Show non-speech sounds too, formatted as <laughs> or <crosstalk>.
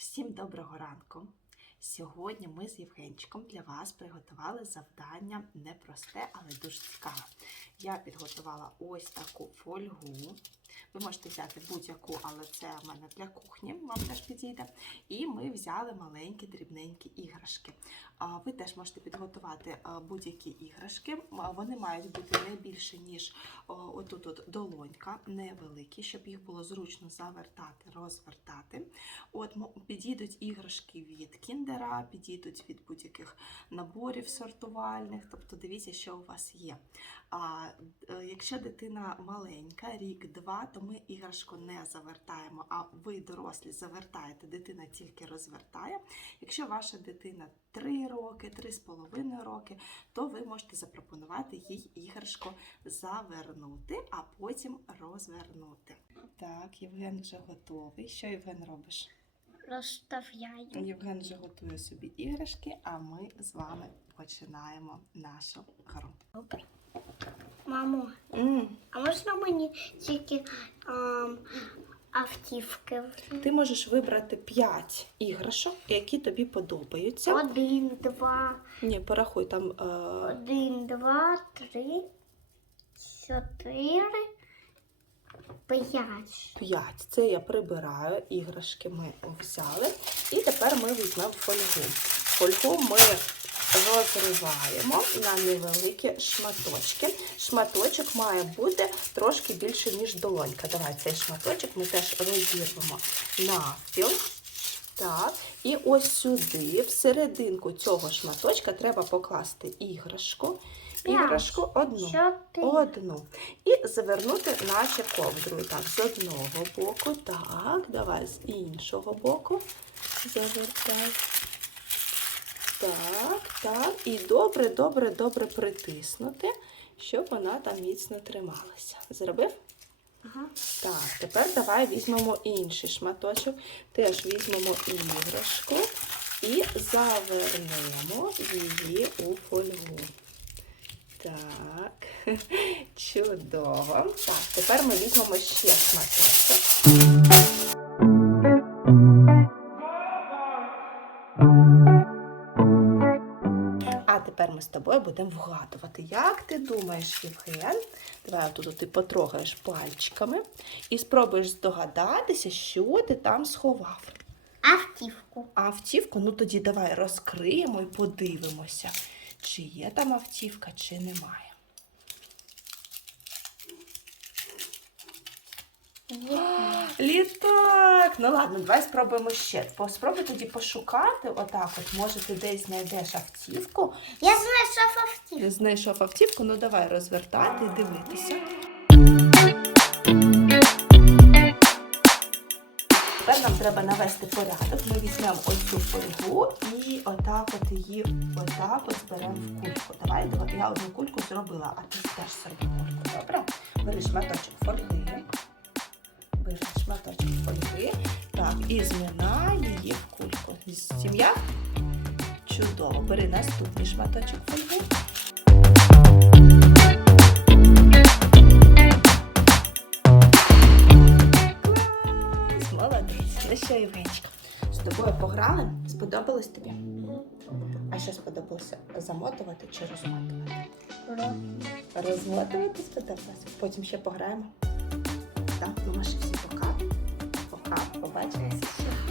Всім доброго ранку! Сьогодні ми з Євгенчиком для вас приготували завдання непросте, але дуже цікаве. Я підготувала ось таку фольгу. Ви можете взяти будь-яку, але це в мене для кухні, вам теж підійде. І ми взяли маленькі дрібненькі іграшки. Ви теж можете підготувати будь-які іграшки. Вони мають бути не більше, ніж отут от долонька, невеликі, щоб їх було зручно завертати, розвертати. От підійдуть іграшки від кіндера, підійдуть від будь-яких наборів сортувальних. Тобто дивіться, що у вас є. А е, якщо дитина маленька, рік-два, то ми іграшку не завертаємо, а ви, дорослі, завертаєте, дитина тільки розвертає. Якщо ваша дитина 3 роки, 3,5 роки, то ви можете запропонувати їй іграшку завернути, а потім розвернути. Так, Євген вже готовий. Що Євген робиш? Розставляю. Євген вже готує собі іграшки, а ми з вами починаємо нашу гру. Мамо, а можна мені тільки ем, автівки? Ти можеш вибрати 5 іграшок, які тобі подобаються. Один, два, Ні, порахуй там. Е... один, два, три, чотири, п'ять. 5. Це я прибираю, іграшки ми взяли. І тепер ми візьмемо фольгу. Фольгу ми розриваємо на невеликі шматочки. Шматочок має бути трошки більше, ніж долонька. Давай цей шматочок ми теж розірвемо навпіл. Так, і ось сюди, всерединку цього шматочка, треба покласти іграшку. Іграшку одну. Одну. І завернути наче ковдрою. Так, з одного боку. Так, давай з іншого боку. Завертай. Так, так. І добре, добре, добре притиснути, щоб вона там міцно трималася. Зробив? Ага. Так, тепер давай візьмемо інший шматочок. Теж візьмемо іграшку і завернемо її у фольгу. Так, <laughs> чудово. Так, тепер ми візьмемо ще шматочок. Ми з тобою будемо вгадувати. Як ти думаєш, Євген? Давай тут ти потрогаєш пальчиками і спробуєш здогадатися, що ти там сховав. Автівку. Автівку, ну тоді давай розкриємо і подивимося, чи є там автівка, чи немає. Літак! Ну ладно, давай спробуємо ще. Спробуй тоді пошукати. Отак, от може ти десь знайдеш автівку. Я знаю, що автівку. Знайшов автівку, ну давай розвертати і дивитися. Тепер нам треба навести порядок. Ми візьмемо оцю фольгу і отак от її отак от зберемо в кульку. Давай, давай, я одну кульку зробила, а ти теж зроби кульку. Добре? Бери шматочок фольги. Бери шматочок фольги. Так, і зминай її в кульку. Сім'я? Чудово. Бери наступний шматочок фольги. Молодець. Ну що, з тобою пограли? Сподобалось тобі? А що сподобалося? Замотувати чи розмотувати? Розмотувати сподобалося. Потім ще пограємо. Так, ну, всі пока. Пока, побачимося.